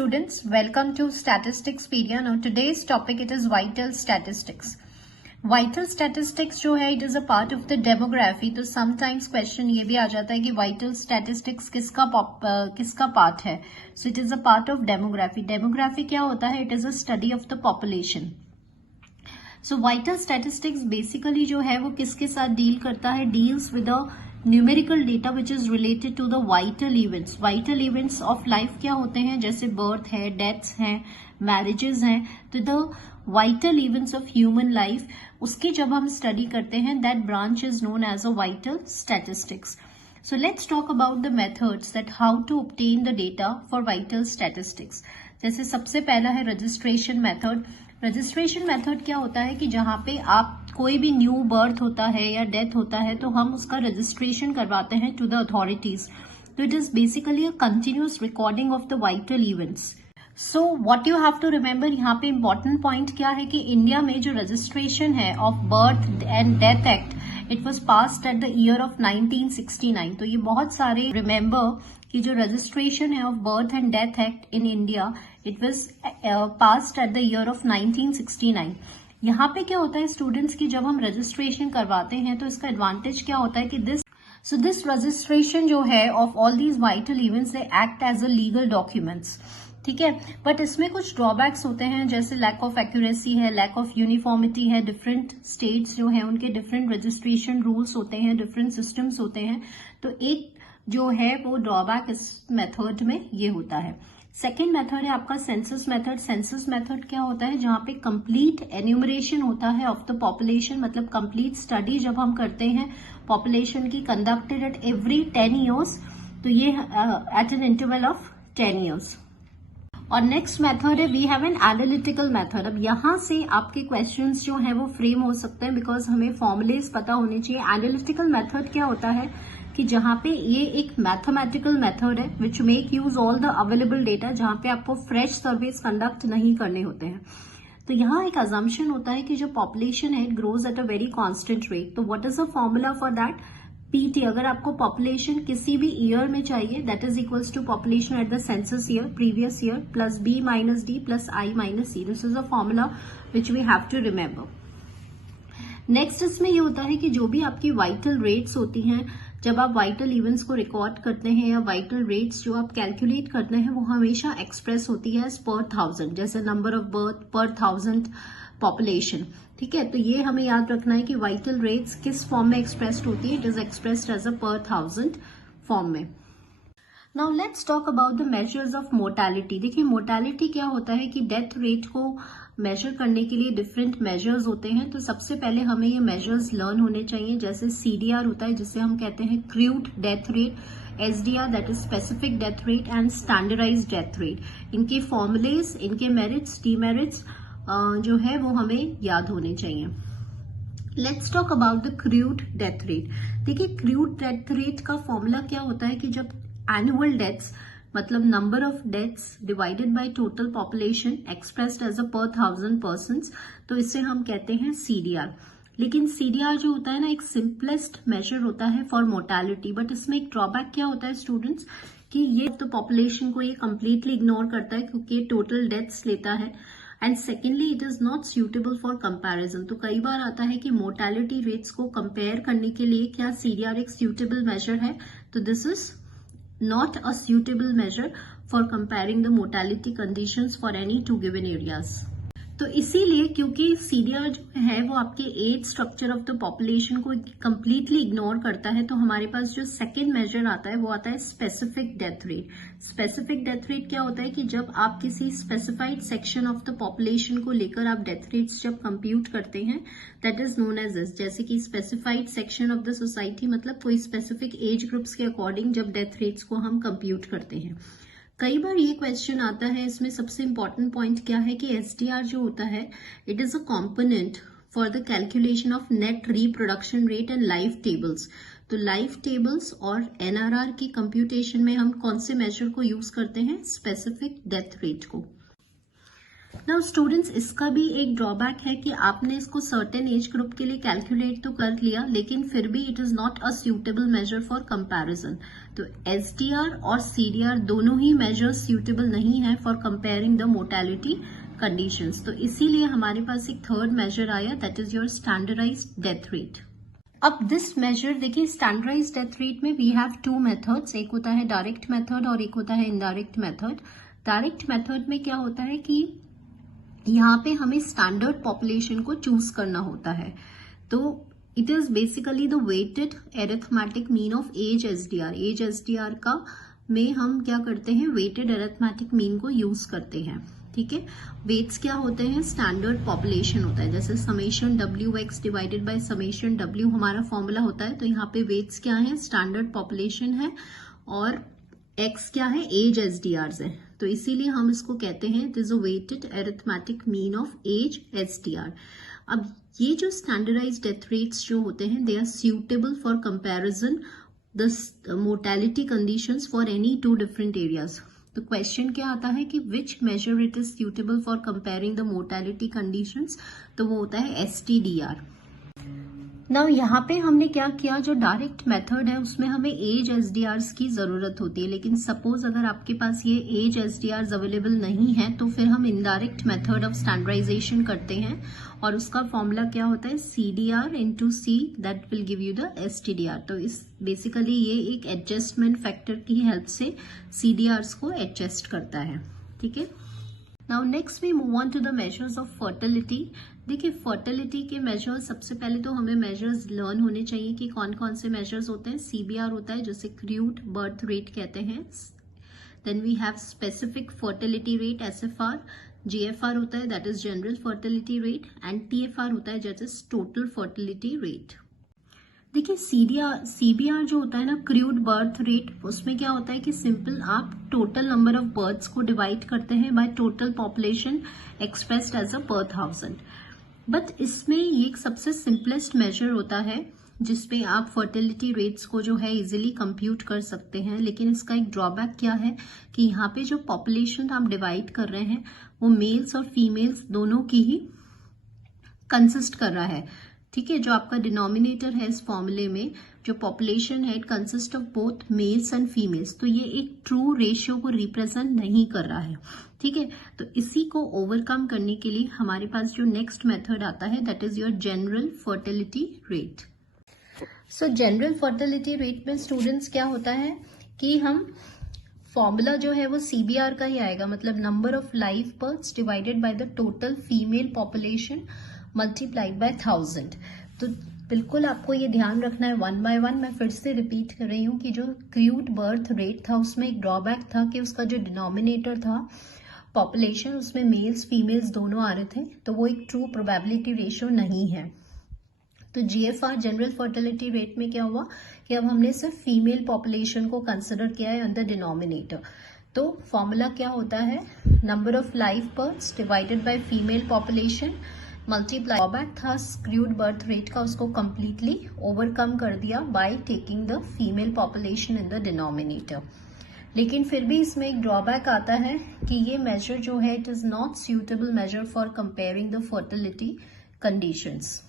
students, welcome to Statisticspedia. Now today's topic it is vital statistics. Vital statistics जो है it is a part of the demography. तो sometimes question ये भी आ जाता है कि vital statistics किसका part है. So it is a part of demography. Demography क्या होता है? It is a study of the population. So vital statistics basically जो है वो किसके साथ डील करता है? Deals with the numerical data which is related to the vital events. Vital events of life क्या होते हैं? जैसे बर्थ है, डेथ्स हैं, मैरिजेस हैं. तो the vital events of human life उसकी जब हम स्टडी करते हैं that branch is known as a vital statistics. So let's talk about the methods that how to obtain the data for vital statistics. जैसे सबसे पहला है रजिस्ट्रेशन मेथड. रजिस्ट्रेशन मेथड क्या होता है कि जहां पे आप कोई भी न्यू बर्थ होता है या डेथ होता है तो हम उसका रजिस्ट्रेशन करवाते हैं टू द अथॉरिटीज. तो it is basically a continuous recording of the vital events. So what you have to remember, यहाँ पे इंपॉर्टेंट पॉइंट क्या है कि इंडिया में जो रजिस्ट्रेशन है of birth and death act it was passed at the year of 1969. तो ये बहुत सारे रिमेम्बर कि जो रजिस्ट्रेशन है of birth and death act in India it was passed at the year of 1969. यहाँ पे क्या होता है स्टूडेंट्स की जब हम रजिस्ट्रेशन करवाते हैं तो इसका एडवांटेज क्या होता है कि दिस रजिस्ट्रेशन जो है of all these vital events they act as a legal documents. ठीक है, बट इसमें कुछ ड्रॉबैक्स होते हैं जैसे लैक ऑफ एक्यूरेसी है, लैक ऑफ यूनिफॉर्मिटी है. डिफरेंट स्टेट्स जो है उनके डिफरेंट रजिस्ट्रेशन रूल्स होते हैं, डिफरेंट सिस्टम्स होते हैं. तो एक जो है वो ड्रॉबैक इस मेथड में ये होता है. सेकेंड मेथड है आपका सेंसस मेथड. सेंसस मेथड क्या होता है? जहां पे कंप्लीट एन्यूमरेशन होता है ऑफ द पॉपुलेशन, मतलब कंप्लीट स्टडी जब हम करते हैं पॉपुलेशन की कंडक्टेड एट एवरी 10 ईयर्स. तो ये at an interval of 10 years. और नेक्स्ट मेथड है we have an analytical method. अब यहां से आपके क्वेश्चंस जो है वो फ्रेम हो सकते हैं बिकॉज हमें फॉर्मुलेज पता होने चाहिए. एनालिटिकल मेथड क्या होता है कि जहां पे ये एक मैथमेटिकल मेथड है which make use all the available data, जहां पे आपको फ्रेश सर्वेस कंडक्ट नहीं करने होते हैं. तो यहाँ एक अजम्पशन होता है कि जो पॉपुलेशन है it grows at a very constant rate. तो what is the formula for that? PT. अगर आपको पॉपुलेशन किसी भी ईयर में चाहिए that is equals to population at the census year previous year plus B minus D plus I minus C. This is a formula which we have to remember. Next इसमें ये होता है कि जो भी आपकी वाइटल रेट्स होती हैं, जब आप वाइटल इवेंट्स को रिकॉर्ड करते हैं या वाइटल रेट्स जो आप कैलकुलेट करते हैं वो हमेशा एक्सप्रेस होती है पर 1000, जैसे नंबर ऑफ बर्थ पर 1000 पॉपुलेशन. ठीक है, तो ये हमें याद रखना है कि वाइटल रेट्स किस फॉर्म में एक्सप्रेस्ड होती है. It is expressed as a per 1000 form में. Now let's talk about the measures of mortality. देखिए मोर्टेलिटी क्या होता है कि डेथ रेट को मेजर करने के लिए डिफरेंट मेजर्स होते हैं. तो सबसे पहले हमें ये मेजर्स लर्न होने चाहिए. जैसे सीडीआर होता है जिसे हम कहते हैं crude death rate, SDR that is specific death rate and standardised death rate. इनके फॉर्मुलेज, इनके मेरिट्स, डीमेरिट्स जो है वो हमें याद होने चाहिए. Let's talk about the crude death rate. देखिए क्रूड डेथ रेट का फॉर्मूला क्या होता है कि जब एनुअल डेथ्स मतलब number of deaths divided by total population expressed as a per 1000 persons, तो इसे हम कहते हैं सीडीआर. लेकिन सीडीआर जो होता है ना एक सिंपलेस्ट मेजर होता है फॉर मोर्टेलिटी. बट इसमें एक ड्रॉबैक क्या होता है स्टूडेंट्स कि ये तो पॉपुलेशन को ये कंप्लीटली इग्नोर करता है क्योंकि ये टोटल डेथ्स लेता है. And secondly it is not suitable for comparison. तो कई बार आता है कि मोर्टेलिटी रेट्स को कंपेयर करने के लिए क्या सीडीआर एक सूटेबल मेजर है? तो this is not a suitable measure for comparing the mortality conditions for any two given areas. तो इसीलिए क्योंकि सीडीआर जो है वो आपके age structure of the population को कंप्लीटली इग्नोर करता है, तो हमारे पास जो सेकेंड मेजर आता है वो आता है specific death rate. Specific death rate क्या होता है कि जब आप किसी specified section of the population को लेकर आप डेथ रेट्स जब कंप्यूट करते हैं that is known as this. जैसे कि specified section of the society मतलब कोई स्पेसिफिक एज ग्रुप्स के अकॉर्डिंग जब डेथ रेट्स को हम कंप्यूट करते हैं. कई बार ये क्वेश्चन आता है, इसमें सबसे इंपॉर्टेंट पॉइंट क्या है कि एसडीआर जो होता है it is a component for the calculation of net reproduction rate and life tables. तो लाइफ टेबल्स और एनआरआर की कंप्यूटेशन में हम कौन से मेजर को यूज करते हैं? स्पेसिफिक डेथ रेट को. नाउ स्टूडेंट्स, इसका भी एक ड्रॉबैक है कि आपने इसको सर्टेन एज ग्रुप के लिए कैलकुलेट तो कर लिया, लेकिन फिर भी it is not a suitable measure for comparison. तो एसडीआर और सीडीआर दोनों ही मेजर्स सूटेबल नहीं है for comparing the mortality conditions. तो इसीलिए हमारे पास एक थर्ड मेजर आया, that is your standardised death rate. अब दिस मेजर देखिए, स्टैंडर्डाइज्ड डेथ रेट में वी हैव टू मेथड्स, एक होता है डायरेक्ट मेथड और एक होता है इनडायरेक्ट मेथड। डायरेक्ट मेथड में क्या होता है कि यहाँ पे हमें स्टैंडर्ड पॉपुलेशन को चूज करना होता है। तो it is basically the weighted arithmetic mean of age SDR. Age SDR का में हम क्या करते हैं, वेटेड एरिथमेटिक मीन को यूज करते हैं। ठीक है, वेट्स क्या होते हैं, स्टैंडर्ड पॉपुलेशन होता है, जैसे summation W x divided by summation W हमारा फॉर्मूला होता है। तो यहाँ पे वेट्स क्या है, स्टैंडर्ड पॉपुलेशन है, और एक्स क्या है, एज एसडीआर है। तो इसीलिए हम इसको कहते हैं it is a weighted arithmetic mean of age SDR. अब ये जो स्टैंडर्डाइज्ड डेथ रेट्स जो होते हैं, they are suitable for comparison the mortality conditions for any two different areas. तो क्वेश्चन क्या आता है कि which measure it is suitable for comparing the mortality conditions, तो वो होता है एसटीडीआर। नाउ यहाँ पे हमने क्या किया, जो डायरेक्ट मेथड है उसमें हमें एज एसडीआर्स की जरूरत होती है, लेकिन सपोज अगर आपके पास ये एज एसडीआर्स अवेलेबल नहीं है तो फिर हम इनडायरेक्ट मेथड ऑफ स्टैंडर्डाइजेशन करते हैं, और उसका फॉर्मूला क्या होता है, CDR into C, that will give you the STDR. तो इस बेसिकली ये एक एडजस्टमेंट फैक्टर की हेल्प से सीडीआर्स को एडजस्ट करता है। ठीक है, now next we move on to the measures of fertility. देखिए, फर्टिलिटी के मेजर्स, सबसे पहले तो हमें मेजर्स लर्न होने चाहिए कि कौन कौन से मेजर्स होते हैं। सीबीआर होता है, जिसे क्रूड बर्थ रेट कहते हैं। Then we have specific fertility rate SFR. GFR होता है, that is general fertility rate, and TFR होता है, that is total fertility rate. देखिए, सीबीआर जो होता है ना, क्रूड बर्थ रेट, उसमें क्या होता है कि सिंपल आप टोटल नंबर ऑफ बर्थ्स को डिवाइड करते हैं by total population expressed as a birth thousand. But इसमें ये एक सबसे सिंपलेस्ट मेजर होता है जिसपे आप फर्टिलिटी रेट्स को जो है इजीली कंप्यूट कर सकते हैं। लेकिन इसका एक ड्रॉबैक क्या है कि यहाँ पे जो पॉपुलेशन आप डिवाइड कर रहे हैं वो मेल्स और फीमेल्स दोनों की ही कंसिस्ट कर रहा है। ठीक है, जो आपका डिनोमिनेटर है इस फॉर्मूले में, जो पॉपुलेशन है, it consist of both mails and females. तो ये एक ट्रू रेशियो को रिप्रेजेंट नहीं कर रहा है। ठीक है, तो इसी को ओवरकम करने के लिए हमारे पास जो नेक्स्ट मेथड आता है, that is your general fertility rate. So general fertility rate में स्टूडेंट्स क्या होता है कि हम फॉर्मूला जो है वो सीबीआर का ही आएगा, मतलब number of live births divided by the total female population multiplied by 1000। तो बिल्कुल आपको ये ध्यान रखना है 1 by 1। मैं फिर से रिपीट कर रही हूँ कि जो क्रूड बर्थ रेट था उसमें एक ड्रॉबैक था कि उसका जो डिनोमिनेटर था पॉपुलेशन, उसमें मेल्स फीमेल्स दोनों आ रहे थे, तो वो एक ट्रू प्रोबेबिलिटी रेशियो नहीं है। तो जीएफआर जनरल फर्टिलिटी रेट में क्या हुआ कि अब हमने सिर्फ फीमेल पॉपुलेशन को कंसिडर किया है अंडर डिनोमिनेटर। तो फॉर्मूला क्या होता है, number of live births divided by female population multiply. Drawback था क्रूड बर्थ रेट का, उसको कंप्लीटली ओवरकम कर दिया by taking the female population in the denominator. लेकिन फिर भी इसमें एक ड्रॉबैक आता है कि ये मेजर जो है it is not suitable measure for comparing the fertility conditions.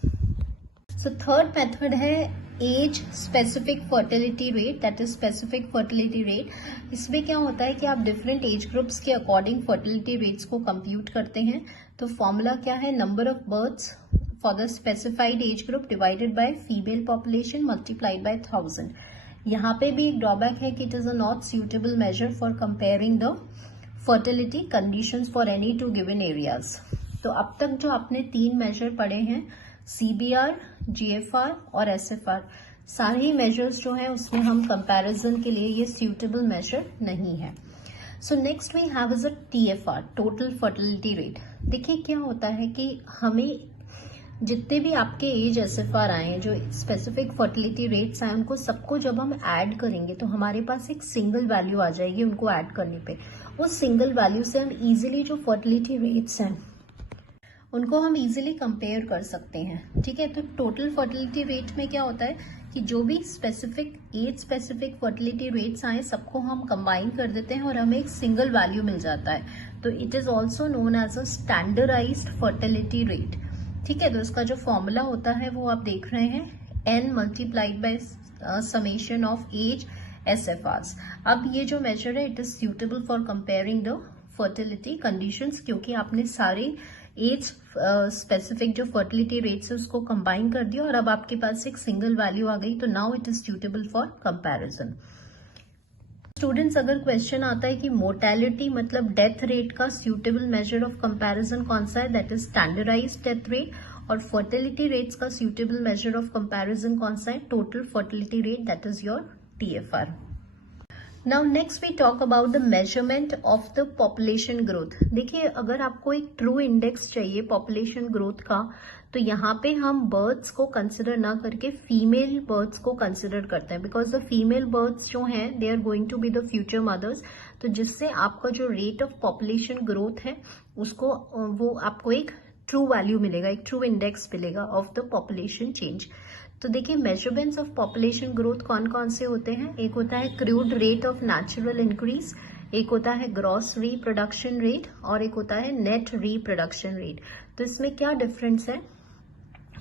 So third method है age specific fertility rate, that is specific fertility rate. इसमें क्या होता है कि आप डिफरेंट एज ग्रुप्स के अकॉर्डिंग फर्टिलिटी रेट्स को कंप्यूट करते हैं। तो फॉर्मूला क्या है, number of births for the specified age group divided by female population multiplied by 1000। यहाँ पे भी एक ड्रॉबैक है कि it is a not suitable measure for comparing the fertility conditions for any two given areas. तो अब तक जो आपने 3 मेजर पढ़े हैं, सीबीआर, जीएफआर और एसएफआर, सारे ही मेजर्स जो हैं उसमें हम कंपैरिजन के लिए ये सूटेबल मेजर नहीं है। So next we have is a TFR, total fertility rate. देखिए क्या होता है कि हमें जितने भी आपके एज एसएफआर आए हैं, जो स्पेसिफिक फर्टिलिटी रेट्स आए, उनको सबको जब हम ऐड करेंगे तो हमारे पास एक सिंगल वैल्यू आ जाएगी उनको ऐड करने पे। उस सिंगल वैल्यू से हम इजीली जो फर्टिलिटी रेट्स हैं उनको हम इजीली कंपेयर कर सकते हैं। ठीक है, तो टोटल फर्टिलिटी रेट में क्या होता है कि जो भी specific age specific fertility rates आए सबको हम कंबाइन कर देते हैं और हमें एक सिंगल वैल्यू मिल जाता है। तो it is also known as a standardised fertility rate. ठीक है, तो इसका जो फॉर्मूला होता है वो आप देख रहे हैं, n multiplied by summation of age SFRs। अब ये जो मेजर है it is suitable for comparing the fertility conditions, क्योंकि आपने सारे एज स्पेसिफिक जो फर्टिलिटी रेट्स है उसको कंबाइन कर दिया और अब आपके पास एक सिंगल वैल्यू आ गई, तो now it is suitable for comparison. Students, अगर क्वेश्चन आता है कि मोर्टेलिटी मतलब डेथ रेट का सूटेबल मेजर ऑफ कंपैरिजन कौन सा है, that is standardised death rate, और फर्टिलिटी रेट्स का सूटेबल मेजर ऑफ कंपैरिजन कौन सा है, total fertility rate, that is your TFR। Now next we talk about the measurement of the population growth. देखिए, अगर आपको एक ट्रू इंडेक्स चाहिए पॉपुलेशन ग्रोथ का, तो यहाँ पे हम बर्ड्स को कंसिडर ना करके फीमेल बर्ड्स को कंसिडर करते हैं, बिकॉज द फीमेल बर्ड्स जो हैं they are going to be the future mothers. तो जिससे आपका जो रेट ऑफ पॉपुलेशन ग्रोथ है उसको वो आपको एक ट्रू वैल्यू मिलेगा, एक ट्रू इंडेक्स मिलेगा ऑफ द पॉपुलेशन चेंज। तो देखिए, मेजरमेंट्स ऑफ पॉपुलेशन ग्रोथ कौन कौन से होते हैं, एक होता है crude rate of natural increase, एक होता है ग्रॉस रिप्रोडक्शन रेट और एक होता है नेट रिप्रोडक्शन रेट। तो इसमें क्या डिफरेंस है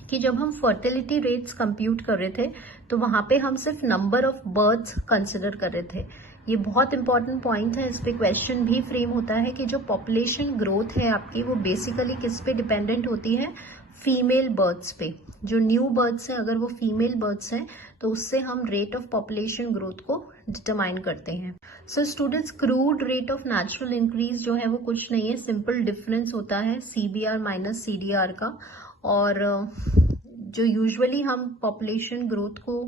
कि जब हम फर्टिलिटी रेट्स कंप्यूट कर रहे थे तो वहां पे हम सिर्फ नंबर ऑफ बर्ड्स कंसिडर कर रहे थे। ये बहुत इंपॉर्टेंट पॉइंट है, इस पे क्वेश्चन भी फ्रेम होता है कि जो पॉपुलेशन ग्रोथ है आपकी वो बेसिकली किस पे डिपेंडेंट होती है, फीमेल बर्ड्स पे। जो न्यू बर्ड्स हैं अगर वो फीमेल बर्ड्स हैं तो उससे हम रेट ऑफ पॉपुलेशन ग्रोथ को डिटरमाइन करते हैं। So students, crude rate of natural increase जो है वो कुछ नहीं है, सिंपल डिफरेंस होता है CBR माइनस CDR का। और जो यूजुअली हम पॉपुलेशन ग्रोथ को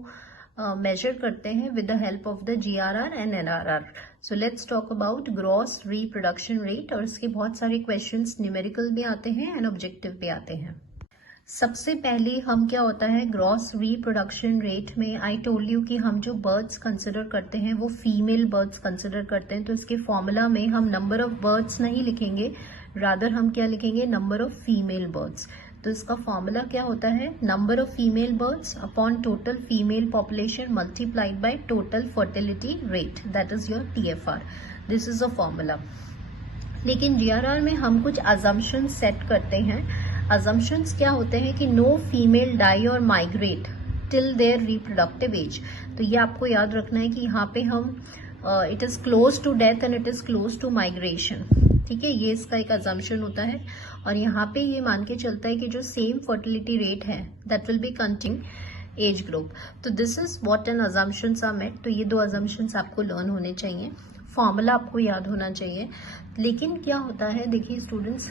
मेजर करते हैं with the help of the GRR and NRR। So let's talk about gross reproduction rate, और इसके बहुत सारे क्वेश्चंस न्यूमेरिकल भी आते हैं एंड ऑब्जेक्टिव भी आते हैं। सबसे पहले हम क्या होता है ग्रॉस रिप्रोडक्शन रेट में, आई टोल्ड यू कि हम जो बर्ड्स कंसिडर करते हैं वो फीमेल बर्ड्स कंसिडर करते हैं। तो इसके फॉर्मूला में हम नंबर ऑफ बर्ड्स नहीं लिखेंगे, रादर हम क्या लिखेंगे, नंबर ऑफ फीमेल बर्ड्स। तो इसका फॉर्मूला क्या होता है, number of female birds upon total female population multiplied by total fertility rate, that is your TFR। This is a formula. लेकिन GRR में हम कुछ अजम्पशन सेट करते हैं। अजम्पशंस क्या होते हैं कि नो फीमेल डाई और migrate till their reproductive age. तो ये आपको याद रखना है कि यहाँ पे हम it is close to death and it is close to migration. ठीक है, ये इसका एक अजम्पशन होता है। और यहाँ पे ये मान के चलता है कि जो सेम फर्टिलिटी रेट है that will be continue age group. तो this is what an assumptions are met. तो ये दो अजम्पशंस आपको लर्न होने चाहिए, फॉर्मूला आपको याद होना चाहिए। लेकिन क्या होता है, देखिए स्टूडेंट्स,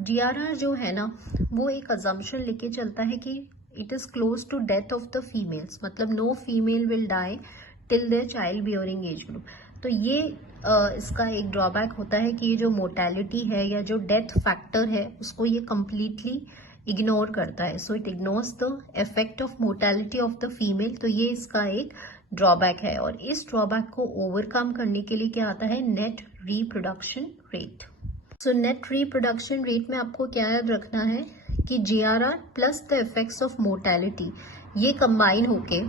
GRR जो है ना वो एक अजम्पशन लेके चलता है कि it is close to death of the females, मतलब no female will die till their child bearing age group. तो ये इसका एक ड्रॉबैक होता है कि ये जो मोर्टेलिटी है या जो डेथ फैक्टर है उसको ये कंप्लीटली इग्नोर करता है। So it ignores the effect of mortality of the female. तो ये इसका एक ड्रॉबैक है, और इस ड्रॉबैक को ओवरकम करने के लिए क्या आता है, net reproduction rate. So net reproduction rate में आपको क्या याद रखना है कि GRR plus the effects of mortality ये कंबाइन होके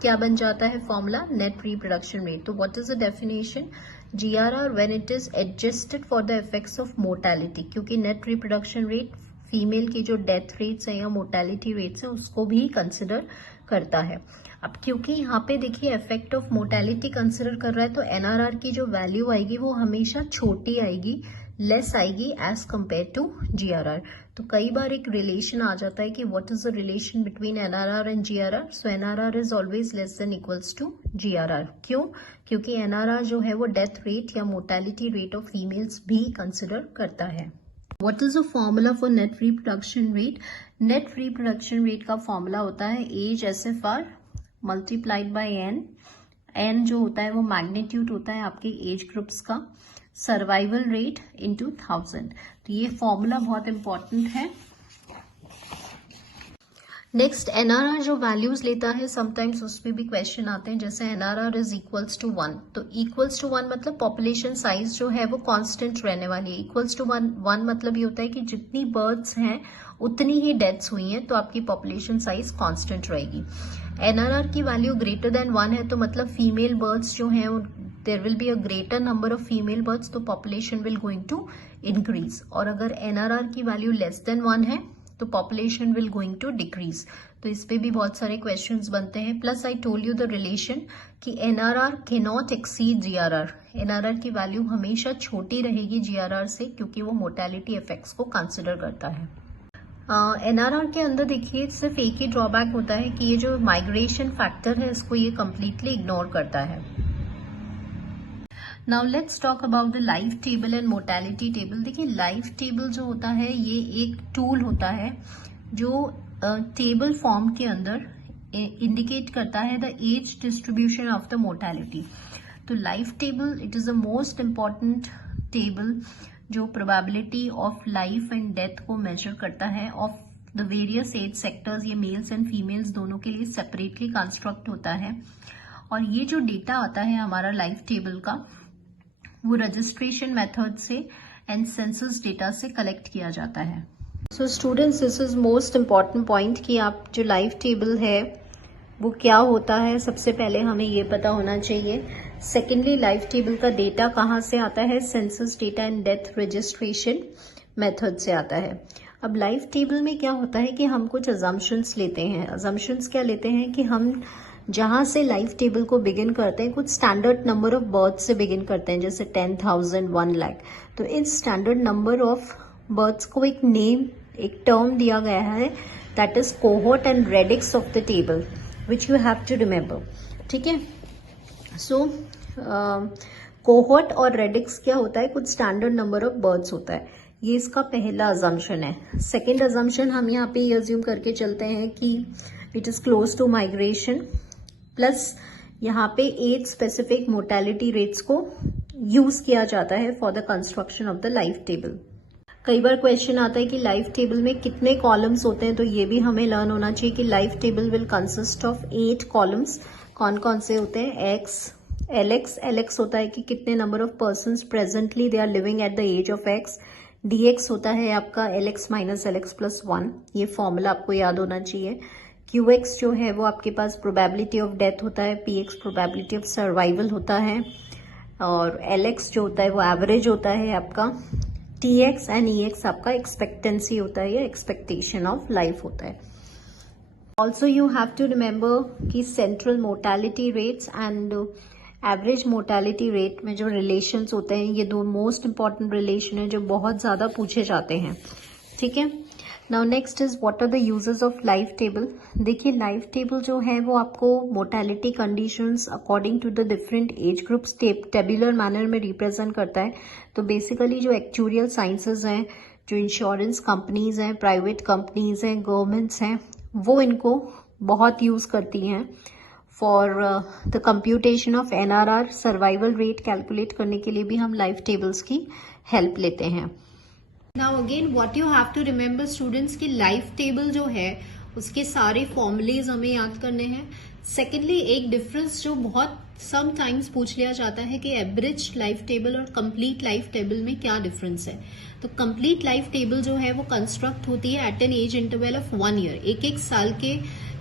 क्या बन जाता है फॉर्मूला, नेट रिप्रोडक्शन रेट। तो what is the definition, GRR when it is adjusted for the effects of mortality, क्योंकि नेट रिप्रोडक्शन रेट फीमेल की जो डेथ रेट्स है या मोर्टेलिटी रेट्स है उसको भी कंसिडर करता है। अब क्योंकि यहाँ पे देखिए इफेक्ट ऑफ मोर्टेलिटी कंसिडर कर रहा है तो NRR की जो वैल्यू आएगी वो हमेशा छोटी आएगी, लेस आएगी एज कंपेयर टू GRR। तो कई बार एक रिलेशन आ जाता है कि what is the relation between NRR and GRR। So NRR is always less than equals to GRR। क्यों, क्योंकि NRR जो है वो डेथ रेट या मोर्टेलिटी रेट ऑफ फीमेल्स भी कंसिडर करता है। What is the formula for net reproduction rate, net reproduction rate का फॉर्मूला होता है age SFR multiplied by n जो होता है वो मैग्नीट्यूड होता है आपके एज ग्रुप्स का, सर्वाइवल रेट इंटू 1000। तो ये फॉर्मूला बहुत इंपॉर्टेंट है। नेक्स्ट एनआरआर जो वैल्यूज लेता है समटाइम्स उसमें भी क्वेश्चन आते हैं, जैसे एनआरआर इज इक्वल्स टू 1, तो इक्वल्स टू 1 मतलब पॉपुलेशन साइज जो है वो कांस्टेंट रहने वाली है। इक्वल्स टू 1 मतलब ये होता है कि जितनी बर्थ्स हैं उतनी ही डेथ्स हुई हैं, तो आपकी पॉपुलेशन साइज कांस्टेंट रहेगी। एनआरआर की वैल्यू ग्रेटर देन 1 है, तो मतलब फीमेल बर्थ्स जो हैं there will be a greater number of female births, तो population will going to increase. और अगर एनआरआर की वैल्यू लेस देन 1 है तो population will going to decrease. तो इस पे भी बहुत सारे क्वेश्चंस बनते हैं। Plus I told you the relation कि NRR can not exceed GRR. NRR की वैल्यू हमेशा छोटी रहेगी जीआरआर से, क्योंकि वो मोर्टेलिटी इफेक्ट्स को कंसिडर करता है। एनआरआर के अंदर देखिए सिर्फ एक ही ड्रॉबैक होता है कि ये जो माइग्रेशन फैक्टर है इसको ये कंप्लीटली इग्नोर करता है। Now let's talk about the life table and mortality table. देखिए लाइफ टेबल जो होता है ये एक टूल होता है जो टेबल फॉर्म के अंदर इंडिकेट करता है the age distribution of the mortality. तो life table it is the most important table जो probability of life and death को मेजर करता है of the various age sectors. ये मेल्स एंड फीमेल्स दोनों के लिए सेपरेटली कंस्ट्रक्ट होता है। और ये जो डेटा आता है हमारा लाइफ टेबल का वो रजिस्ट्रेशन मेथड से एंड सेंसस डेटा से कलेक्ट किया जाता है। सो students this is most important point कि आप जो लाइफ टेबल है वो क्या होता है, सबसे पहले हमें ये पता होना चाहिए। सेकेंडली लाइफ टेबल का डेटा कहाँ से आता है, census data and death registration method से आता है। अब लाइफ टेबल में क्या होता है कि हम कुछ अजम्पशंस लेते हैं। अजम्पशंस क्या लेते हैं कि हम जहां से लाइफ टेबल को बिगिन करते हैं कुछ स्टैंडर्ड नंबर ऑफ बर्थ से बिगिन करते हैं, जैसे 10,000, 1 लाख। तो इस स्टैंडर्ड नंबर ऑफ बर्थ्स को एक नेम, एक टर्म दिया गया है, that is cohort and radix of the table which you have to remember. ठीक है, सो कोहोर्ट और रेडिक्स क्या होता है, कुछ स्टैंडर्ड नंबर ऑफ बर्थ्स होता है। ये इसका पहला अजम्पशन है। सेकेंड अजम्पशन हम यहाँ पे ये अज्यूम करके चलते हैं कि it is close to migration, plus यहाँ पे एज स्पेसिफिक मोर्टेलिटी रेट्स को यूज किया जाता है for the construction of the life table. कई बार क्वेश्चन आता है कि लाइफ टेबल में कितने कॉलम्स होते हैं, तो ये भी हमें लर्न होना चाहिए कि life table will consist of 8 columns. कौन कौन से होते हैं, एक्स, एलएक्स होता है कि कितने number of persons presently they are living at the age of x. Dx होता है आपका एलएक्स माइनस एलएक्स प्लस 1, ये फॉर्मूला आपको याद होना चाहिए। क्यूएक्स जो है वो आपके पास प्रोबेबिलिटी ऑफ डेथ होता है, पीएक्स प्रोबेबिलिटी ऑफ सर्वाइवल होता है, और एलएक्स जो होता है वो एवरेज होता है आपका। टीएक्स एंड ईएक्स आपका एक्सपेक्टेंसी होता है या एक्सपेक्टेशन ऑफ लाइफ होता है। Also you have to remember कि central mortality rates and average mortality rate में जो रिलेशंस होते हैं, ये दो मोस्ट इंपॉर्टेंट रिलेशन है जो बहुत ज्यादा पूछे जाते हैं। ठीक है, now next is what are the uses of life table. देखिए लाइफ टेबल जो है वो आपको mortality conditions according to the different age groups tabular manner में रिप्रेजेंट करता है। तो बेसिकली जो एक्चुरियल साइंसेज हैं, जो इंश्योरेंस कंपनीज हैं, प्राइवेट कंपनीज हैं, गवर्नमेंट्स हैं, वो इनको बहुत यूज करती हैं for the computation of NRR. Survival rate calculate करने के लिए भी हम लाइफ टेबल्स की हेल्प लेते हैं। Now again what you have to remember students की लाइफ टेबल जो है उसके सारे फॉर्मूलेज हमें याद करने हैं। सेकेंडली एक डिफरेंस जो बहुत समटाइम्स पूछ लिया जाता है कि एवरेज लाइफ टेबल और कंप्लीट लाइफ टेबल में क्या डिफरेंस है। तो कंप्लीट लाइफ टेबल जो है वो कंस्ट्रक्ट होती है at an age interval of 1 year, एक साल के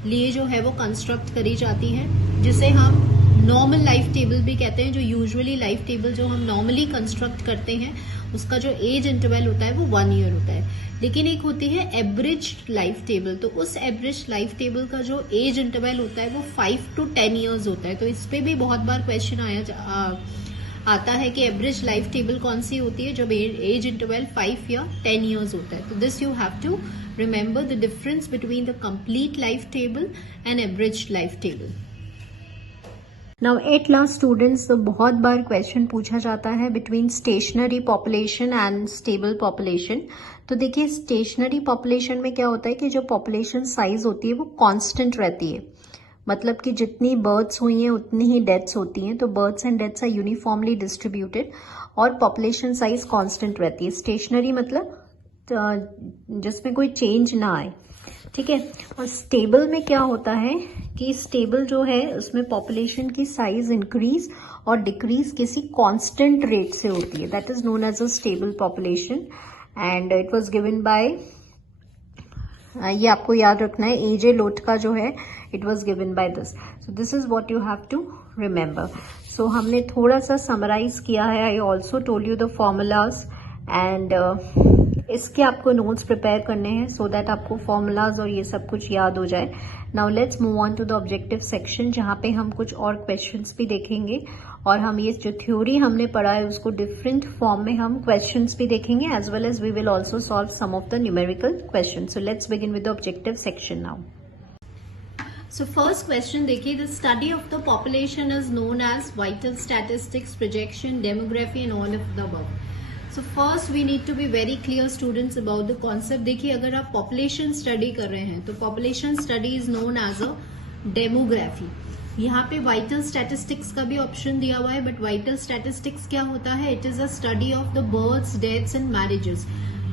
लिए जो है वो कंस्ट्रक्ट करी जाती है, जिसे हम नॉर्मल लाइफ टेबल भी कहते हैं। जो यूजुअली लाइफ टेबल जो हम नॉर्मली कंस्ट्रक्ट करते हैं उसका जो एज इंटरवल होता है वो 1 ईयर होता है। लेकिन एक होती है एवरेज लाइफ टेबल, तो उस एवरेज लाइफ टेबल का जो एज इंटरवल होता है वो 5 to 10 ईयर्स होता है। तो इस पे भी बहुत बार क्वेश्चन आता है कि एवरेज लाइफ टेबल कौन सी होती है जब एज इंटरवल 5 या 10 ईयर्स होता है। तो this you have to remember the difference between the complete life table and average life table. Now at last students, तो बहुत बार क्वेश्चन पूछा जाता है between stationary population and stable population. तो देखिए स्टेशनरी पॉपुलेशन में क्या होता है कि जो पॉपुलेशन साइज होती है वो कांस्टेंट रहती है, मतलब कि जितनी बर्थ्स हुई हैं उतनी ही डेथ्स होती हैं। तो births and deaths are uniformly distributed और पॉपुलेशन साइज कांस्टेंट रहती है। स्टेशनरी मतलब जिसमें कोई चेंज ना आए। ठीक है। और स्टेबल में क्या होता है कि स्टेबल जो है उसमें पॉपुलेशन की साइज इंक्रीज और डिक्रीज किसी कांस्टेंट रेट से होती है, that is known as a stable population and it was given by, ये आपको याद रखना है, एजे लोटका जो है it was given by this, so this is what you have to remember. So हमने थोड़ा सा समराइज किया है, I also told you the formulas and इसके आपको नोट्स प्रिपेयर करने हैं सो दैट आपको फॉर्मूलाज और ये सब कुछ याद हो जाए। Now let's move on to the objective section, जहाँ पे हम कुछ और क्वेश्चंस भी देखेंगे और हम ये जो थ्योरी हमने पढ़ा है उसको डिफरेंट फॉर्म में हम क्वेश्चंस भी देखेंगे, as well as we will also solve some of the numerical question. So let's begin with the objective section now. So first question देखिए, the study of the population is known as vital statistics, projection, demography and all of the above. So first we need to be very clear students about the concept. देखिए अगर आप population study कर रहे हैं तो population study is known as a demography. यहाँ पे vital statistics का भी ऑप्शन दिया हुआ है, बट vital statistics क्या होता है? It is a study of the births, deaths and marriages.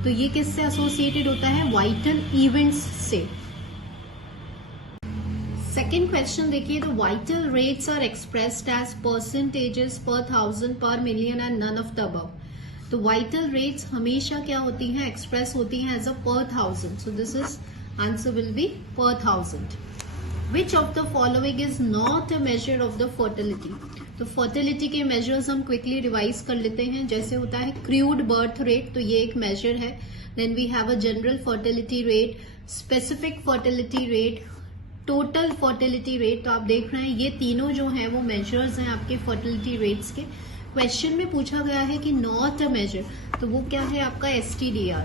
तो ये किससे एसोसिएटेड होता है? vital events से। सेकेंड क्वेश्चन देखिए, the vital rates are expressed as percentages per thousand per million and none of the above. तो vital rates हमेशा क्या होती हैं? एक्सप्रेस होती हैं as a per thousand, so this is answer will be per thousand. Which of the following is not a measure of the fertility? तो फर्टिलिटी के मेजर्स हम क्विकली रिवाइज कर लेते हैं, जैसे होता है क्रूड बर्थ रेट, तो ये एक मेजर है। Then we have a general fertility rate, specific fertility rate, total fertility rate. तो आप देख रहे हैं ये तीनों जो हैं वो मेजर्स हैं आपके फर्टिलिटी रेट्स के। क्वेश्चन में पूछा गया है कि नॉट अ मेजर, तो वो क्या है आपका STDR।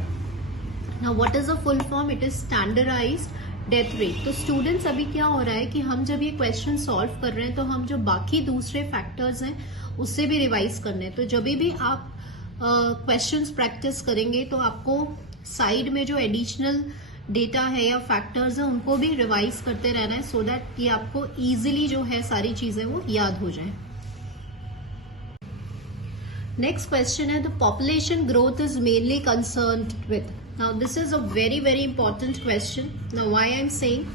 Now what is a full form? It is standardised death rate. तो स्टूडेंट्स अभी क्या हो रहा है कि हम जब ये क्वेश्चन सॉल्व कर रहे हैं तो हम जो बाकी दूसरे फैक्टर्स हैं उससे भी रिवाइज करने हैं। तो जब भी आप क्वेश्चंस प्रैक्टिस करेंगे तो आपको साइड में जो एडिशनल डेटा है या फैक्टर्स है उनको भी रिवाइज करते रहना है, सो दैट ये आपको इजीली जो है सारी चीजें वो याद हो जाए। नेक्स्ट क्वेश्चन है, the population growth is mainly concerned with. Now this is a very very important question. Now why I am saying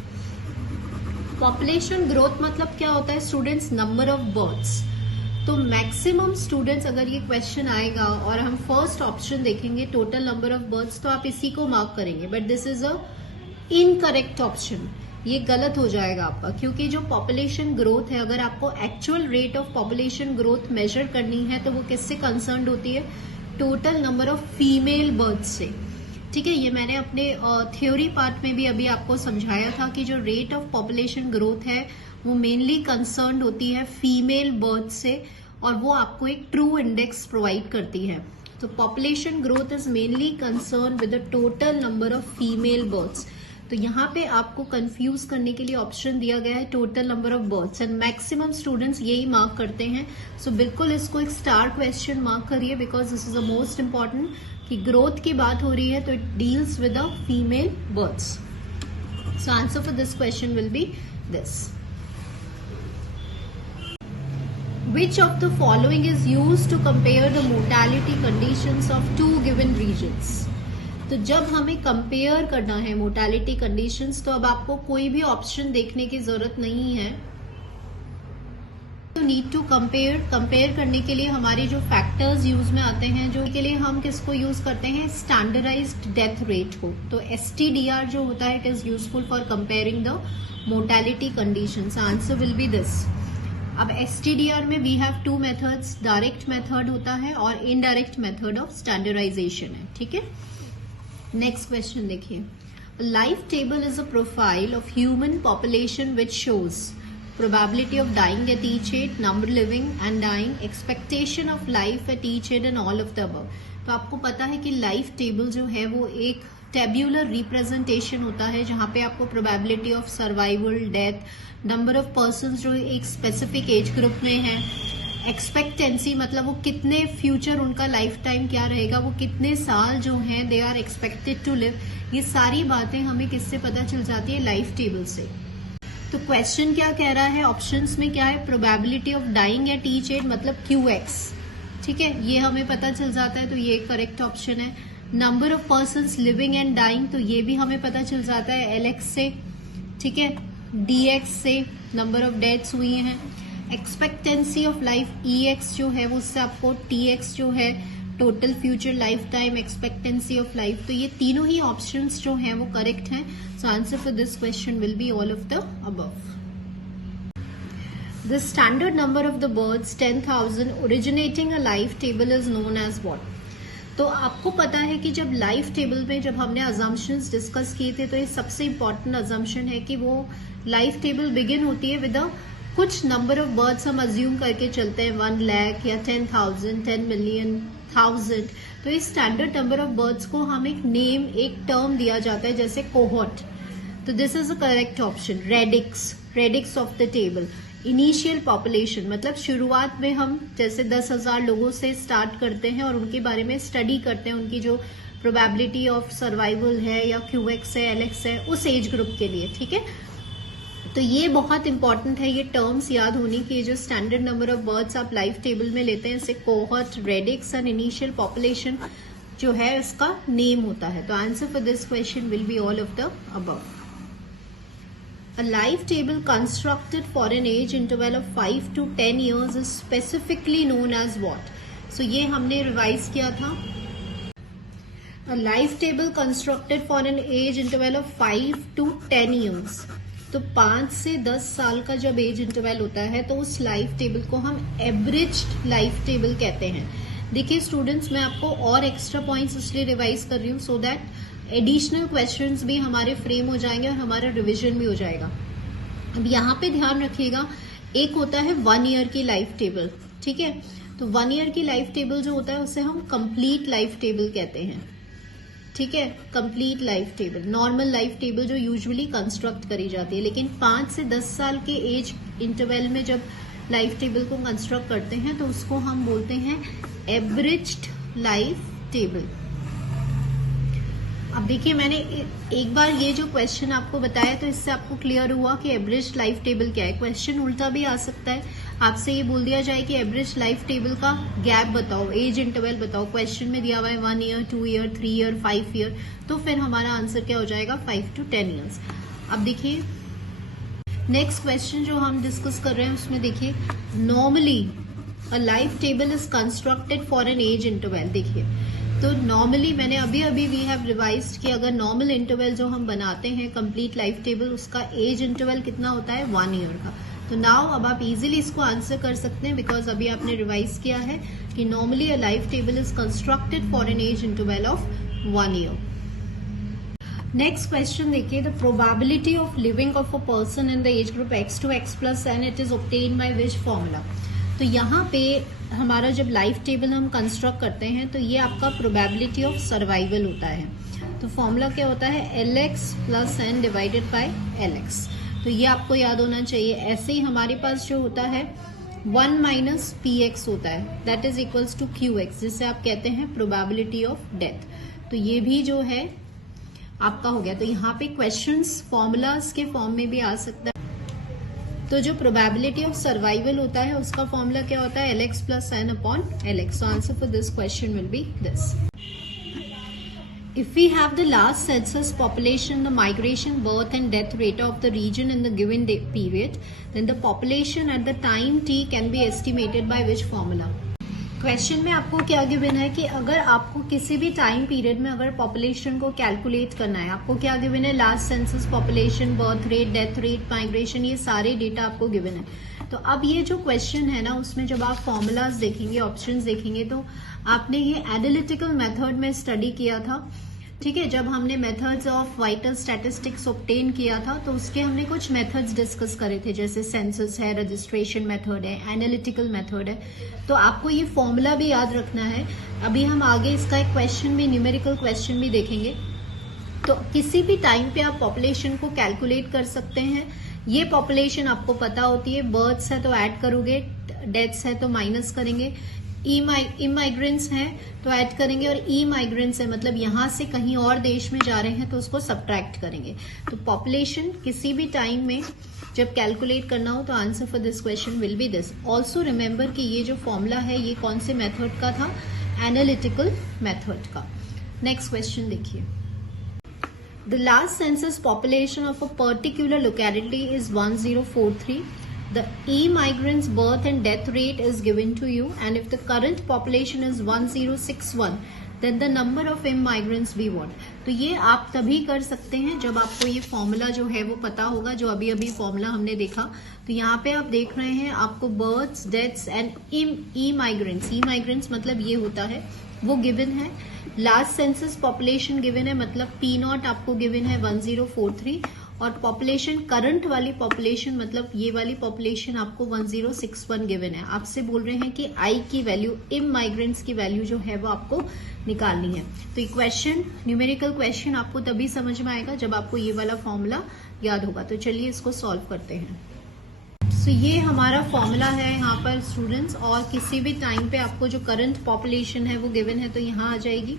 population growth मतलब क्या होता है स्टूडेंट्स? Number of births. तो मैक्सिमम स्टूडेंट्स अगर ये क्वेश्चन आएगा और हम फर्स्ट ऑप्शन देखेंगे टोटल नंबर ऑफ बर्थ्स, तो आप इसी को मार्क करेंगे, but this is a incorrect option, ये गलत हो जाएगा आपका, क्योंकि जो पॉपुलेशन ग्रोथ है, अगर आपको actual rate of population growth measure करनी है तो वो किससे कंसर्न्ड होती है? Total number of female birth से। ठीक है, ये मैंने अपने थ्योरी पार्ट में भी अभी आपको समझाया था कि जो रेट ऑफ पॉपुलेशन ग्रोथ है वो मेनली कंसर्न्ड होती है फीमेल बर्थ से, और वो आपको एक ट्रू इंडेक्स प्रोवाइड करती है। तो population growth is mainly concern with the total number of female births. तो यहाँ पे आपको कंफ्यूज करने के लिए ऑप्शन दिया गया है total number of births, and maximum students यही मार्क करते हैं। सो बिल्कुल इसको एक स्टार क्वेश्चन मार्क करिए, because this is the most important, कि ग्रोथ की बात हो रही है तो it deals with the female births. So answer for this question will be this. Which of the following is used to compare the mortality conditions of two given regions? तो जब हमें कंपेयर करना है मोर्टेलिटी कंडीशंस, तो अब आपको कोई भी ऑप्शन देखने की जरूरत नहीं है। तो नीड टू कंपेयर करने के लिए हमारे जो फैक्टर्स यूज में आते हैं, जो के लिए हम किसको यूज करते हैं? स्टैंडर्डाइज्ड डेथ रेट को। तो STDR जो होता है it is useful for comparing the mortality conditions. Answer will be this. अब STDR में we have two methods, direct method होता है और इनडायरेक्ट मेथड ऑफ स्टैंडर्डाइजेशन है। ठीक है, नेक्स्ट क्वेश्चन देखिए, life table is a profile of human population which shows probability of dying at each age, number living and dying, expectation of life at each age and all of the above. तो आपको पता है कि life table जो है वो एक tabular representation होता है, जहां पे आपको probability of survival, death, number of persons जो एक स्पेसिफिक एज ग्रुप में है, एक्सपेक्टेंसी मतलब वो कितने फ्यूचर उनका लाइफ टाइम क्या रहेगा, वो कितने साल जो हैं they are expected to live, ये सारी बातें हमें किससे पता चल जाती है? लाइफ टेबल से। तो क्वेश्चन क्या कह रहा है? ऑप्शंस में क्या है? Probability of dying at each age मतलब QX। ठीक है, ये हमें पता चल जाता है, तो ये करेक्ट ऑप्शन है। Number of persons living and dying, तो ये भी हमें पता चल जाता है LX से, ठीक है, DX से नंबर ऑफ डेथ्स हुई हैं, एक्सपेक्टेंसी ऑफ लाइफ EX जो है वो उससे आपको TX जो है total future life time expectancy of life, तो ये तीनों ही ऑप्शंस जो हैं वो करेक्ट हैं. सो answer for this question will be all of the above. The standard number of the birds 10,000 originating a life table is known as what? तो आपको पता है कि जब लाइफ टेबल में जब हमने अजम्पशंस डिस्कस किए थे तो ये सबसे इम्पोर्टेंट अजम्पशन है कि वो लाइफ टेबल बिगिन होती है विद कुछ नंबर ऑफ बर्ड्स हम अज्यूम करके चलते हैं 1 लाख या 10,000, 10 मिलियन, 1000. तो इस स्टैंडर्ड नंबर ऑफ बर्ड्स को हम एक नेम, एक टर्म दिया जाता है जैसे कोहॉर्ट. तो this is the correct option. Radix of the table. Initial population मतलब शुरुआत में हम जैसे 10,000 लोगों से स्टार्ट करते हैं और उनके बारे में स्टडी करते हैं, उनकी जो प्रोबेबिलिटी ऑफ सर्वाइवल है या QX है, LX है, उस एज ग्रुप के लिए, ठीक है. तो ये बहुत इंपॉर्टेंट है, ये टर्म्स याद होनी कि जो स्टैंडर्ड नंबर ऑफ बर्ड्स आप लाइफ टेबल में लेते हैं इसे cohort, radix and initial population जो है इसका नेम होता है. तो answer for this question will be all of the above. A life table constructed for an age interval of 5 to 10 years is specifically known as what? So ये हमने revise किया था. A life table constructed for an age interval of 5 to 10 years. तो 5 से 10 साल का जब as interval होता है तो उस लाइफ टेबल को हम एवरेज्ड लाइफ टेबल कहते हैं. देखिए स्टूडेंट्स, मैं आपको और एक्स्ट्रा पॉइंट्स इसलिए रिवाइज कर रही हूँ सो दैट एडिशनल क्वेश्चंस भी हमारे फ्रेम हो जाएंगे और हमारा रिवीजन भी हो जाएगा. अब यहाँ पे ध्यान रखिएगा, एक होता है 1 ईयर की लाइफ टेबल, ठीक है. तो 1 ईयर की लाइफ टेबल जो होता है उसे हम कंप्लीट लाइफ टेबल कहते हैं, ठीक है. Complete life table, normal life table जो यूजुअली कंस्ट्रक्ट करी जाती है. लेकिन 5 से 10 साल के एज इंटरवल में जब लाइफ टेबल को कंस्ट्रक्ट करते हैं तो उसको हम बोलते हैं एवरेज्ड लाइफ टेबल. अब देखिए मैंने एक बार ये जो क्वेश्चन आपको बताया तो इससे आपको क्लियर हुआ कि एवरेज लाइफ टेबल क्या है. क्वेश्चन उल्टा भी आ सकता है, आपसे ये बोल दिया जाए कि एवरेज लाइफ टेबल का गैप बताओ, एज इंटरवल बताओ. क्वेश्चन में दिया हुआ है 1 ईयर, 2 ईयर, 3 ईयर, 5 ईयर, तो फिर हमारा आंसर क्या हो जाएगा 5 to 10 ईयर्स. अब देखिए नेक्स्ट क्वेश्चन जो हम डिस्कस कर रहे हैं उसमें देखिए normally a life table is constructed for an age interval. देखिए तो नॉर्मली मैंने अभी वी हैव रिवाइज्ड कि अगर नॉर्मल इंटरवल जो हम बनाते हैं कंप्लीट लाइफ टेबल उसका एज इंटरवल कितना होता है 1 ईयर का. तो नाउ अब आप इजीली इसको आंसर कर सकते हैं बिकॉज अभी आपने रिवाइज किया है कि normally a life table is constructed for an age interval of 1 year. Next question देखिए, the probability of living of a person in the age group X to X plus n it is obtained by which formula. तो यहाँ पे हमारा जब life table हम construct करते हैं तो ये आपका प्रोबेबिलिटी ऑफ सर्वाइवल होता है. तो फॉर्मूला क्या होता है LX plus n divided by LX. तो ये आपको याद होना चाहिए. ऐसे ही हमारे पास जो होता है 1 minus PX होता है that is equals to QX जिससे आप कहते हैं प्रोबेबिलिटी ऑफ डेथ. तो ये भी जो है आपका हो गया. तो यहाँ पे क्वेश्चंस फॉर्मूलाज के फॉर्म में भी आ सकता है. तो जो प्रोबेबिलिटी ऑफ सर्वाइवल होता है उसका फॉर्मूला क्या होता है LX plus n upon LX. So answer for this question will be this. If we have the last census population, the migration, birth and death rate of the region in the given period, then the population at the time t can be estimated by which formula? Question में आपको क्या given है कि अगर आपको किसी भी time period में अगर पॉपुलेशन को कैलकुलेट करना है, आपको क्या गिवन है last census population, birth rate, death rate, migration, ये सारे डेटा आपको गिवन है. तो अब ये जो क्वेश्चन है ना उसमें जब आप फॉर्मूलाज देखेंगे, ऑप्शंस देखेंगे तो आपने ये एनालिटिकल मेथड में स्टडी किया था, ठीक है. जब हमने methods of vital statistics obtain किया था तो उसके हमने कुछ मेथड्स डिस्कस करे थे जैसे सेंसस है, रजिस्ट्रेशन मेथड है, एनालिटिकल मेथड है. तो आपको ये फॉर्मूला भी याद रखना है. अभी हम आगे इसका एक क्वेश्चन भी, न्यूमेरिकल क्वेश्चन भी देखेंगे. तो किसी भी टाइम पे आप पॉपुलेशन को कैलकुलेट कर सकते हैं. ये पॉपुलेशन आपको पता होती है, बर्थ्स है तो ऐड करोगे, डेथ्स है तो माइनस करेंगे, इमाइग्रेंट्स हैं तो ऐड करेंगे और ई माइग्रेंट्स है मतलब यहां से कहीं और देश में जा रहे हैं तो उसको सब्ट्रैक्ट करेंगे. तो पॉपुलेशन किसी भी टाइम में जब कैलकुलेट करना हो तो answer for this question will be this. Also remember कि ये जो फॉर्मूला है ये कौन से मेथड का था, एनालिटिकल मेथड का. नेक्स्ट क्वेश्चन देखिए, the last census population of a particular locality is 1043. The e-migrants birth and death rate is given to you, and if the current population is 1061, then the number of immigrants be what? तो ये आप तभी कर सकते हैं जब आपको ये फॉर्मूला जो है वो पता होगा, जो अभी अभी फॉर्मूला हमने देखा। तो यहाँ पे आप देख रहे हैं आपको births, deaths and emigrants मतलब ये होता है वो गिवन है। लास्ट सेंसस पॉपुलेशन गिवन है, मतलब पी नॉट आपको गिवन है 1043, और पॉपुलेशन करंट वाली पॉपुलेशन मतलब ये वाली पॉपुलेशन आपको 1061 गिवन है। आपसे बोल रहे हैं कि आई की वैल्यू, इम माइग्रेंट्स की वैल्यू जो है वो आपको निकालनी है। तो ये क्वेश्चन, न्यूमेरिकल क्वेश्चन आपको तभी समझ में आएगा जब आपको ये वाला फॉर्मूला याद होगा। तो चलिए इसको सॉल्व करते हैं। तो ये हमारा फॉर्मूला है यहाँ पर स्टूडेंट्स, और किसी भी टाइम पे आपको जो करंट पॉपुलेशन है वो गिवन है तो यहाँ आ जाएगी।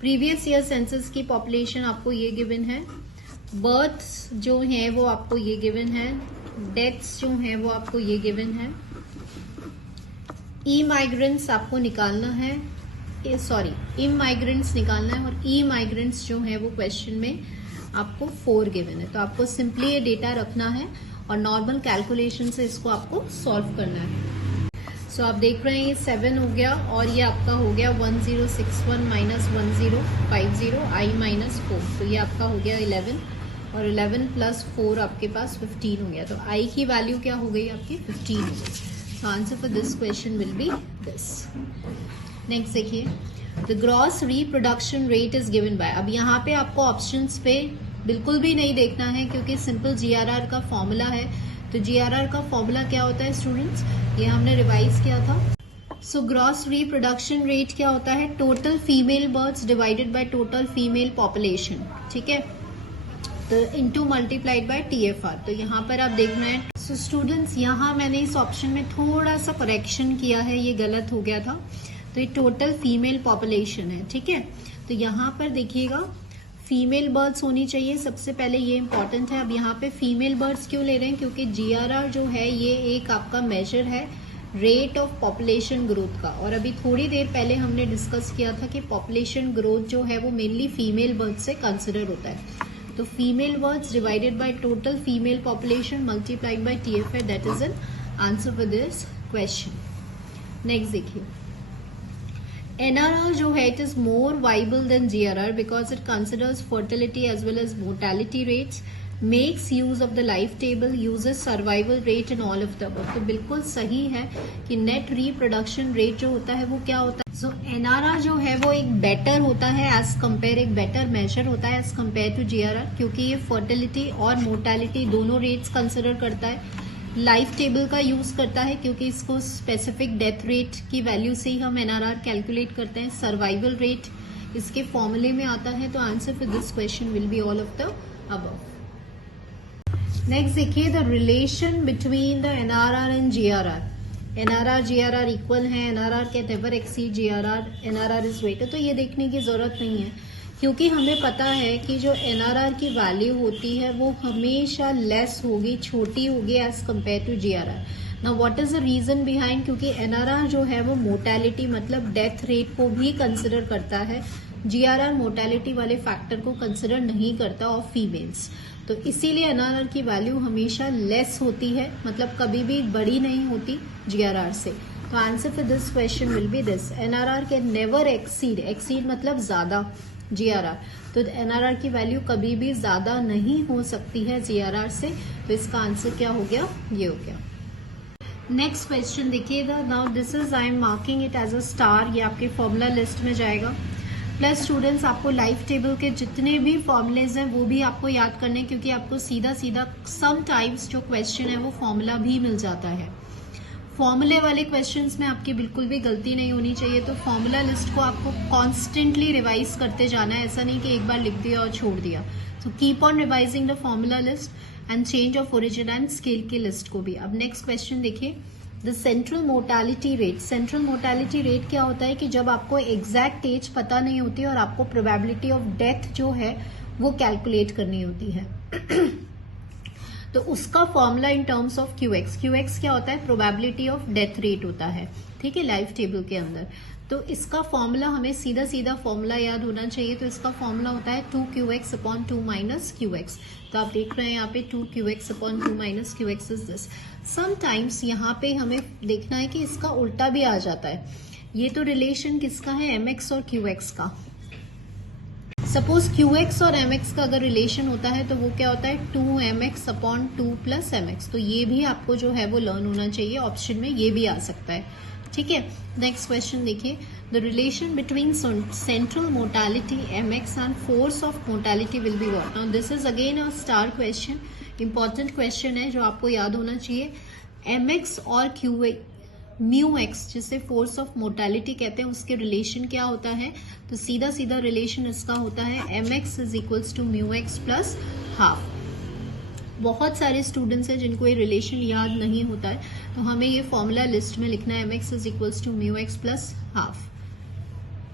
प्रीवियस ईयर सेंसस की पॉपुलेशन आपको ये गिवन है, बर्थ्स जो है वो आपको ये गिवन है, डेथ्स जो है वो आपको ये गिवन है, ई माइग्रेंट्स आपको निकालना है, इम माइग्रेंट्स निकालना है, और ई माइग्रेंट्स जो है वो क्वेश्चन में आपको 4 गिवन है। तो आपको सिंपली ये डेटा रखना है और नॉर्मल कैलकुलेशन से इसको आपको सॉल्व करना है। सो आप देख रहे हैं ये 7 हो गया और ये आपका हो गया 1061 माइनस 1050 आई माइनस 4, तो ये आपका हो गया 11, और 11 प्लस 4 आपके पास 15 हो गया। तो आई की वैल्यू क्या हो गई आपकी 15 हो गई। तो answer for this question will be this. Next देखिए, the gross reproduction rate is given by. अब यहाँ पे आपको ऑप्शंस पे बिल्कुल भी नहीं देखना है क्योंकि सिंपल जीआरआर का फॉर्मूला है। तो जीआरआर का फॉर्मूला क्या होता है स्टूडेंट्स, ये हमने रिवाइज किया था। सो ग्रॉस रिप्रोडक्शन रेट क्या होता है, total female births divided by total female population, ठीक है, तो इनटू मल्टीप्लाइड बाय टीएफआर। तो यहाँ पर आप देख रहे हैं। सो स्टूडेंट्स यहाँ मैंने इस ऑप्शन में थोड़ा सा करेक्शन किया है, ये गलत हो गया था। तो ये टोटल फीमेल पॉपुलेशन है, ठीक है। तो यहाँ पर देखिएगा फीमेल बर्थ्स होनी चाहिए सबसे पहले, ये इंपॉर्टेंट है। अब यहाँ पे फीमेल बर्थ्स क्यों ले रहे हैं, क्योंकि जीआरआर जो है ये एक आपका मेजर है रेट ऑफ पॉपुलेशन ग्रोथ का, और अभी थोड़ी देर पहले हमने डिस्कस किया था कि पॉपुलेशन ग्रोथ जो है वो मेनली फीमेल बर्थ से कंसिडर होता है। तो female births divided by total female population multiplied by TFR, that is an answer for this question. Next देखिए, NRR जो है it is more viable than GRR because it considers fertility as well as mortality rates, makes use of the life table, uses survival rate and all of the above। तो बिल्कुल सही है कि net reproduction rate जो होता है वो क्या होता है। So NRR जो है वो एक बेटर होता है as compare, एक बेटर मेजर होता है as compare to GRR, क्योंकि ये fertility और mortality दोनों रेट्स कंसिडर करता है। लाइफ टेबल का यूज करता है क्योंकि इसको स्पेसिफिक डेथ रेट की वैल्यू से ही हम एनआरआर कैलकुलेट करते हैं। सर्वाइवल रेट इसके फॉर्मूले में आता है। तो answer for this question will be all of the above. Next देखिए, the relation between the NRR and GRR. NRR GRR equal है, NRR can never exceed GRR, NRR is greater. तो ये देखने की जरूरत नहीं है क्योंकि हमें पता है कि जो एनआरआर की वैल्यू होती है वो हमेशा लेस होगी, छोटी होगी as compare to GRR. Now what is the reason behind, क्योंकि एनआरआर जो है वो मोर्टेलिटी मतलब डेथ रेट को भी कंसिडर करता है, जीआरआर मोर्टेलिटी वाले फैक्टर को कंसिडर नहीं करता ऑफ फीमेल्स। तो इसीलिए एनआरआर की वैल्यू हमेशा लेस होती है, मतलब कभी भी बड़ी नहीं होती जीआरआर से। तो answer for this question will be this, NRR can never exceed, exceed मतलब ज्यादा जीआरआर। तो एनआरआर की वैल्यू कभी भी ज्यादा नहीं हो सकती है जीआरआर से। तो इसका आंसर क्या हो गया, ये हो गया। नेक्स्ट क्वेश्चन देखिएगा, now this is I am marking it as a star, ये आपके फॉर्मूला लिस्ट में जाएगा। प्लस स्टूडेंट्स आपको लाइफ टेबल के जितने भी फॉर्मूलेज हैं वो भी आपको याद करने, क्योंकि आपको सीधा सीधा समटाइम्स जो क्वेश्चन है वो फॉर्मूला भी मिल जाता है। फॉर्मूले वाले क्वेश्चंस में आपकी बिल्कुल भी गलती नहीं होनी चाहिए। तो फॉर्मूला लिस्ट को आपको कॉन्स्टेंटली रिवाइज करते जाना है, ऐसा नहीं कि एक बार लिख दिया और छोड़ दिया। So keep on revising the formula list and change of origin and scale की लिस्ट को भी। अब नेक्स्ट क्वेश्चन देखिए, the central mortality rate. Central mortality rate क्या होता है कि जब आपको एग्जैक्ट एज पता नहीं होती और आपको प्रोबेबिलिटी ऑफ डेथ जो है वो कैलकुलेट करनी होती है तो उसका फॉर्मूला इन टर्म्स ऑफ क्यूएक्स। क्यूएक्स क्या होता है, प्रोबेबिलिटी ऑफ डेथ रेट होता है, ठीक है, लाइफ टेबल के अंदर। तो इसका फॉर्मूला हमें सीधा सीधा फॉर्मूला याद होना चाहिए। तो इसका फॉर्मूला होता है 2qx अपॉन 2 माइनस qx। तो आप देख रहे हैं यहाँ पे 2qx upon 2 minus qx is this. Sometimes यहाँ पे हमें देखना है कि इसका उल्टा भी आ जाता है। ये तो रिलेशन किसका है, mx और qx का। सपोज qx और mx का अगर रिलेशन होता है तो वो क्या होता है 2mx अपॉन 2 प्लस mx। तो ये भी आपको जो है वो लर्न होना चाहिए, ऑप्शन में ये भी आ सकता है। ठीक है, नेक्स्ट क्वेश्चन देखिए, the relation between central mortality mx and force of mortality will be what. Now this is again a star question, important question है जो आपको याद होना चाहिए। mx और म्यू एक्स जिसे फोर्स ऑफ मोर्टालिटी कहते हैं उसके रिलेशन क्या होता है, तो सीधा सीधा रिलेशन इसका होता है mx is equals to mu x plus half. बहुत सारे स्टूडेंट्स हैं जिनको ये रिलेशन याद नहीं होता है, तो हमें ये फॉर्मूला लिस्ट में लिखना है mx is equals to mu x plus half.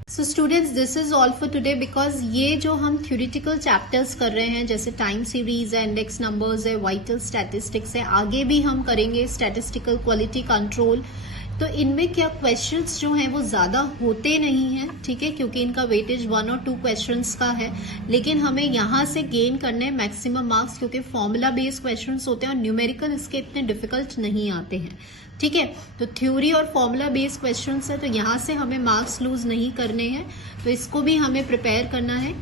So students this is all for today, because ये जो हम थ्योरेटिकल चैप्टर्स कर रहे हैं जैसे टाइम सीरीज है, इंडेक्स नंबर्स है, वाइटल स्टैटिस्टिक्स है, आगे भी हम करेंगे स्टैटिस्टिकल क्वालिटी कंट्रोल, तो इनमें क्या क्वेश्चंस जो हैं वो ज्यादा होते नहीं हैं, ठीक है, क्योंकि इनका वेटेज 1 और 2 क्वेश्चंस का है। लेकिन हमें यहाँ से गेन करने हैं मैक्सिमम मार्क्स, क्योंकि फॉर्मूला बेस्ड क्वेश्चंस होते हैं और न्यूमेरिकल इसके इतने डिफिकल्ट नहीं आते हैं। ठीक है, तो थ्योरी और फॉर्मूला बेस्ड क्वेश्चंस है, तो यहाँ से हमें मार्क्स लूज नहीं करने हैं, तो इसको भी हमें प्रिपेयर करना है।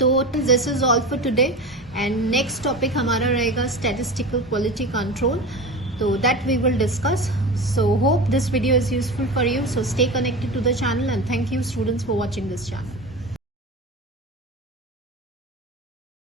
तो this is all for today and next topic हमारा रहेगा statistical quality control, so that we will discuss. So hope this video is useful for you, so stay connected to the channel and thank you students for watching this channel.